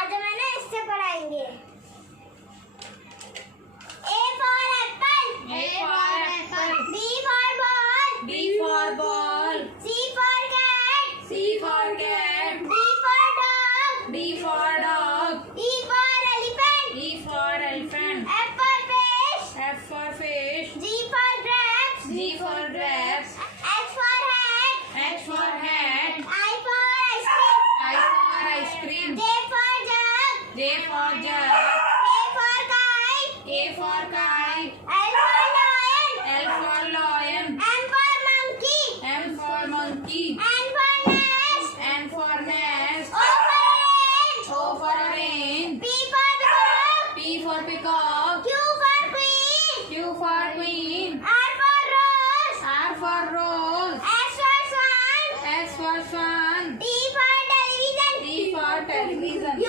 आज हम है ना इससे पढ़ाएंगे। A for apple, A for apple. B for ball, B for ball. C for cat, C for cat. D for dog, D for dog. E for elephant, E for elephant. F for fish, F for fish. G for grapes, G for grapes. H for hat, H for hat. I for ice cream, I for ice cream. J for jug, J for jug. K for kite, K for kite. L for lion, L for lion. M for monkey, M for monkey. N for nest, N for nest. O for orange, O for orange. P for peacock, P for peacock. Q for queen, Q for queen. R for rose, R for rose. S for swan, S for sun. T for television, T for television. U